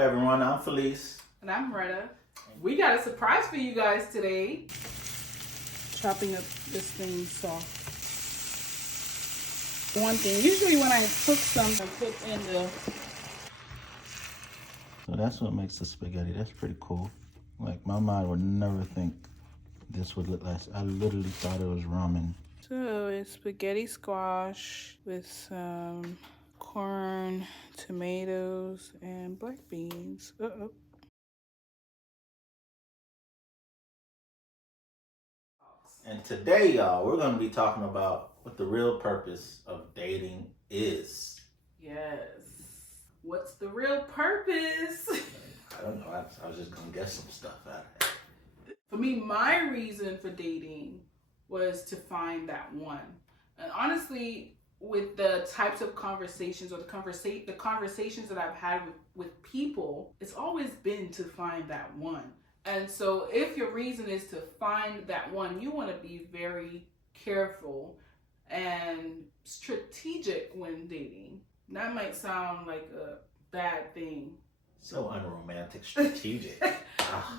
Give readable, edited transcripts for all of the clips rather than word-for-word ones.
everyone? I'm Felice. And I'm Retta. We got a surprise for you guys today. Chopping up this thing soft. One thing, usually when I cook something, I put in the... So that's what makes the spaghetti. That's pretty cool. Like, my mind would never think this would look like. I literally thought it was ramen. So it's spaghetti squash with some corn, tomatoes, and black beans. And today, y'all, we're going to be talking about what the real purpose of dating is. Yes. What's the real purpose? I don't know. I was just going to guess some stuff out of that. For me, my reason for dating was to find that one. And honestly, with the types of conversations or the conversations that I've had with people, it's always been to find that one. And so if your reason is to find that one, you want to be very careful and strategic when dating. That might sound like a bad thing. So unromantic, strategic.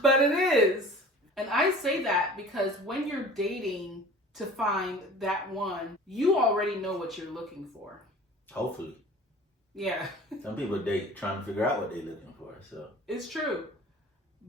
But it is. And I say that because when you're dating to find that one, you already know what you're looking for. Hopefully. Yeah. Some people date trying to figure out what they're looking for. So it's true.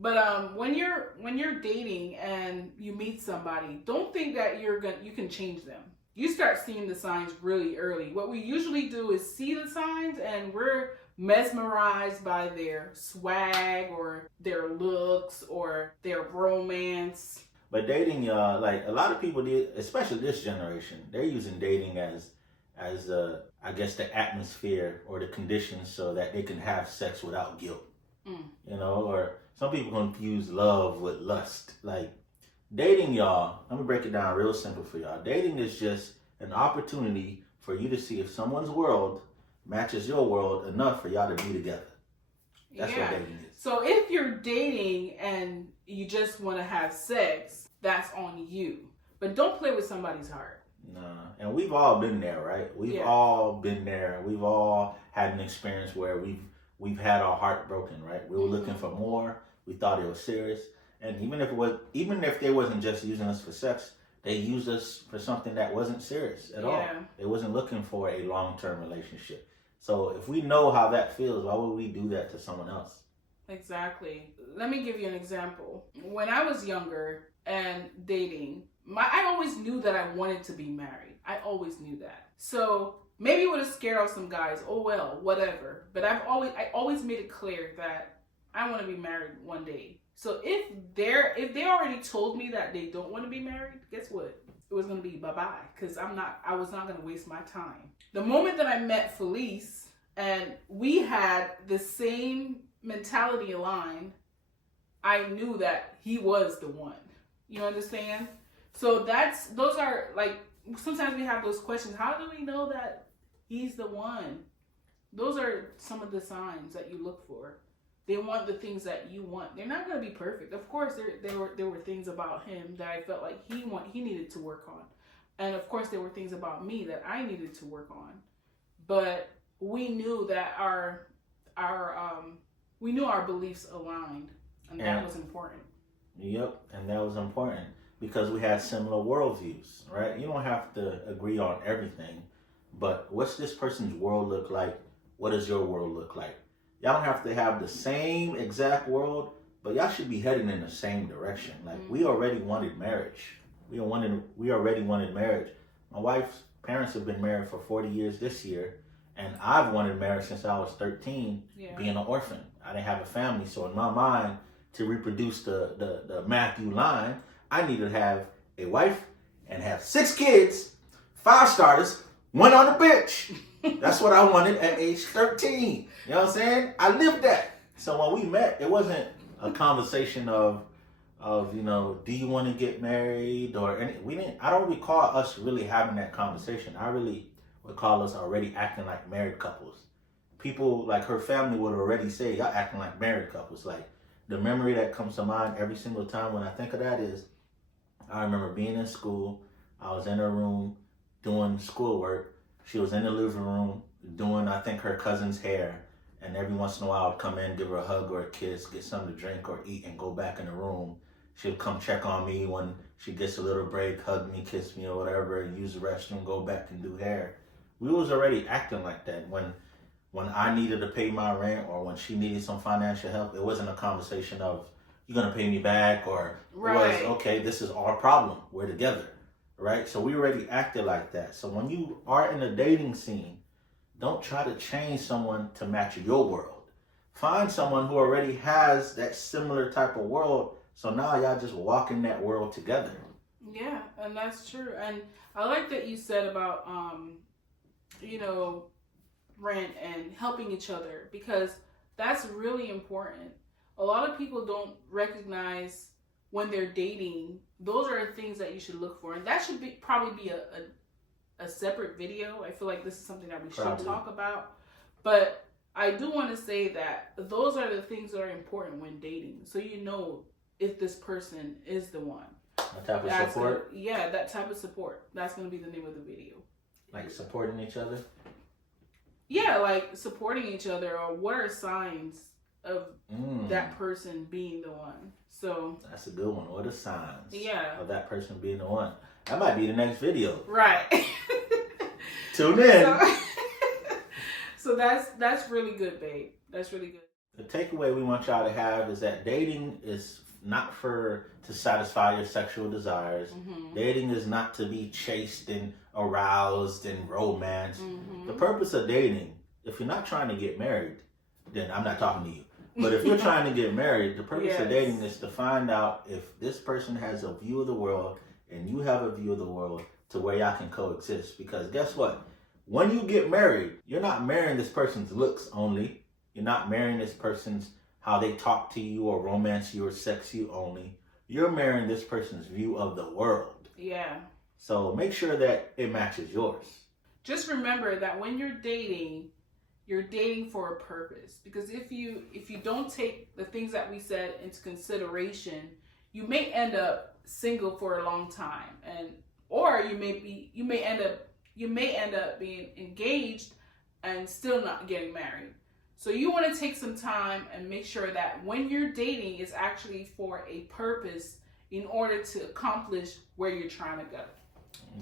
But when you're dating and you meet somebody, don't think that you can change them. You start seeing the signs really early. What we usually do is see the signs and we're mesmerized by their swag or their looks or their romance. But dating, y'all, like a lot of people did, especially this generation, they're using dating as I guess the atmosphere or the conditions so that they can have sex without guilt. You know, or some people confuse love with lust. Like dating, y'all, let me break it down real simple for y'all. Dating is just an opportunity for you to see if someone's world matches your world enough for y'all to be together. That's what dating is. So if you're dating and you just want to have sex, that's on you. But don't play with somebody's heart. Nah, and we've all been there, right? We've all been there. We've all had an experience where we've had our heart broken, right? We were looking for more. We thought it was serious, and even if they wasn't just using us for sex, they used us for something that wasn't serious at all. They wasn't looking for a long-term relationship. So if we know how that feels, why would we do that to someone else? Exactly. Let me give you an example. When I was younger and dating, I always knew that I wanted to be married. I always knew that. So maybe it would have scared off some guys. Oh well, whatever. But I always made it clear that I want to be married one day. So if they already told me that they don't want to be married, guess what? It was gonna be bye-bye, because I was not gonna waste my time. The moment that I met Felice and we had the same mentality aligned, I knew that he was the one. You understand? So those are like, sometimes we have those questions. How do we know that he's the one? Those are some of the signs that you look for. They want the things that you want. They're not going to be perfect. Of course, there were things about him that I felt like he needed to work on. And of course, there were things about me that I needed to work on. But we knew that our beliefs aligned, and that was important. Yep, and that was important because we had similar worldviews, right? You don't have to agree on everything, but what's this person's world look like? What does your world look like? Y'all don't have to have the same exact world, but y'all should be heading in the same direction. Like we already wanted marriage. We already wanted marriage. My wife's parents have been married for 40 years this year, and I've wanted marriage since I was 13, being an orphan. I didn't have a family, so in my mind, to reproduce the Matthew line, I needed to have a wife and have 6 kids, 5 starters, 1 on the bench. That's what I wanted at age 13. You know what I'm saying? I lived that. So when we met, it wasn't a conversation of you know, do you want to get married or any. I don't recall us really having that conversation. I really recall us already acting like married couples. People like her family would already say, y'all acting like married couples. Like the memory that comes to mind every single time when I think of that is, I remember being in school. I was in her room doing schoolwork. She was in the living room doing, I think, her cousin's hair. and every once in a while I'd come in, give her a hug or a kiss, get something to drink or eat, and go back in the room. She'll come check on me when she gets a little break, hug me, kiss me or whatever, use the restroom, go back and do hair. We was already acting like that. When I needed to pay my rent or when she needed some financial help, it wasn't a conversation of, you're going to pay me back, or Right. it was, okay, this is our problem. We're together, right? So we already acted like that. So when you are in a dating scene, don't try to change someone to match your world. Find someone who already has that similar type of world, so now y'all just walk in that world together. Yeah, and that's true. And I like that you said about, rent and helping each other, because that's really important. A lot of people don't recognize when they're dating. Those are things that you should look for, and that should probably be a separate video. I feel like this is something that we should talk about, but I do want to say that those are the things that are important when dating, so you know if this person is the one. That type of support? That type of support. That's going to be the name of the video. Like supporting each other? Yeah, like supporting each other, or what are signs of that person being the one. So that's a good one. What are signs of that person being the one? That might be the next video. Right. Tune in. So that's really good, babe. That's really good. The takeaway we want y'all to have is that dating is not to satisfy your sexual desires. Mm-hmm. Dating is not to be chased and aroused and romance. Mm-hmm. The purpose of dating, if you're not trying to get married, then I'm not talking to you. But if you're trying to get married, the purpose of dating is to find out if this person has a view of the world and you have a view of the world to where y'all can coexist. Because guess what? When you get married, you're not marrying this person's looks only. You're not marrying this person's how they talk to you or romance you or sex you only. You're marrying this person's view of the world. Yeah. So make sure that it matches yours. Just remember that when you're dating for a purpose. Because if you don't take the things that we said into consideration, you may end up single for a long time, or you may end up being engaged and still not getting married. So you want to take some time and make sure that when you're dating, it's actually for a purpose in order to accomplish where you're trying to go.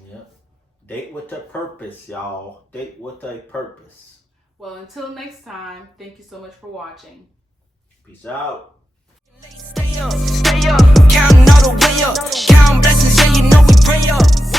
Yep. Date with a purpose, y'all. Date with a purpose. Well, until next time, thank you so much for watching. Peace out. Stay up, counting all the way up, count blessings, yeah, you know we pray up.